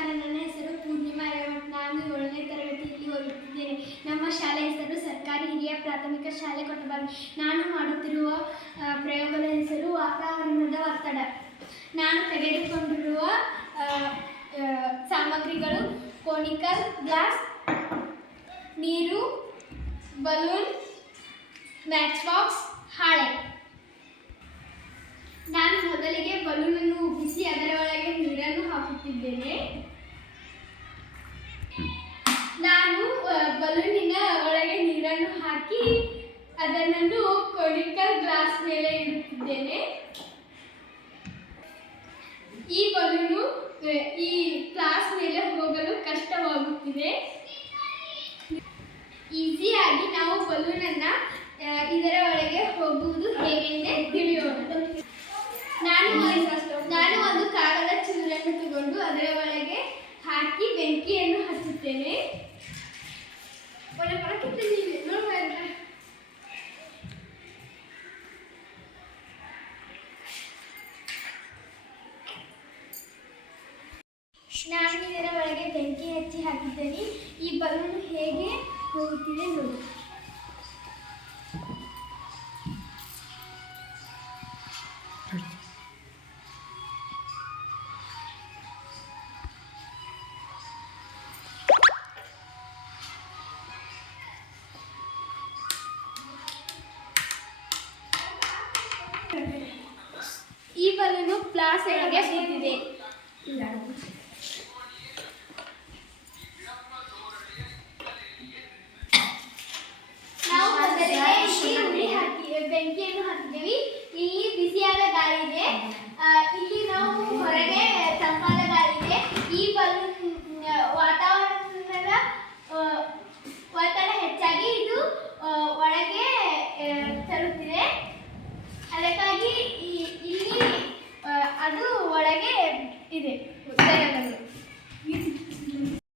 ನಮಸ್ಕಾರ, ನನ್ನ ಹೆಸರು ಪೂರ್ಣಿಮಾ ರೇವತ್. ನಾನು 7ನೇ ತರಗತಿಯಲ್ಲಿ ಓದುತ್ತಿದ್ದೇನೆ. ನಮ್ಮ ಶಾಲೆ ಹೆಸರು ಸರ್ಕಾರಿ ಹಿರಿಯ ಪ್ರಾಥಮಿಕ ಶಾಲೆ ಕೊಟ್ಟಬಾವಿ. ನಾನು ಮಾಡುತ್ತಿರುವ ಪ್ರಯೋಗದ ಹೆಸರು ವಾತಾವರಣದ ಒತ್ತಡ. ನಾನು ತೆಗೆದುಕೊಂಡಿರುವ ಸಾಮಗ್ರಿಗಳು ಕೋನಿಕಲ್ ಗ್ಲಾಸ್, ನೀರು, ಬಲೂನ್, ಮ್ಯಾಚ್ ಬಾಕ್ಸ್, ಹಾಳೆ. ನಾನು ಮೊದಲಿಗೆ ಬಲೂನನ್ನು ಉಬ್ಬಿಸಿ ಅದರ ಒಳಗೆ ನೀರನ್ನು ಹಾಕುತ್ತಿದ್ದೇನೆ. ನಾನು ಬಲೂನಿನ ಒಳಗೆ ನೀರನ್ನು ಹಾಕಿ ಅದನ್ನು ಕೋನಿಕಲ್ ಗ್ಲಾಸ್ ಮೇಲೆ ಇಡುತ್ತಿದ್ದೇನೆ. ಈ ಬಲೂನು ಈ ಗ್ಲಾಸ್ ಮೇಲೆ ಹೋಗಲು ಕಷ್ಟವಾಗುತ್ತಿದೆ. ಈಸಿಯಾಗಿ ನಾವು ಬಲೂನನ್ನು ಇದರ ಒಳಗೆ ಹೋಗುವುದು ಹೇಗೆಂದೇ ತಿಳಿಯೋಣ. ನಾನು ಒಂದು ಕಾಗದ ಚೂರನ್ನು ತಗೊಂಡು ಅದರ ಒಳಗೆ ಹಾಕಿ ಬೆಂಕಿಯನ್ನು ಹಚ್ಚುತ್ತೇನೆ. ನಾನು ಇದರ ಒಳಗೆ ಬೆಂಕಿ ಹಚ್ಚಿ ಹಾಕಿದ್ದೇನೆ. ಈ ಬಲೂನ್ ಹೇಗೆ ಹೋಗುತ್ತಿದೆ ನೋಡಿ. ಈ ಬಲೂನು ಪ್ಲಾಸ್ ಒಳಗೆ ಕೂತಿದೆ. ನಾವು ಮೊದಲಿಗೆ ಬೆಂಕಿಯನ್ನು ಹಾಕಿದ್ದೇವೆ. ಇಲ್ಲಿ ಬಿಸಿಯಾದ ಗಾಳಿ ಇದೆ. ಇಲ್ಲಿ ನಾವು ಹೊರಗೆ ತಂಪಾದ ಗಾಳಿ ಇದೆ. ಈ ಬಲೂನ್ ವಾತಾವರಣದ ಒತ್ತಡ ಹೆಚ್ಚಾಗಿ ಇದು ಒಳಗೆ ತರುತ್ತಿದೆ. ಅದಕ್ಕಾಗಿ ಇಲ್ಲಿ ಅದು ಒಳಗೆ ಇದೆ.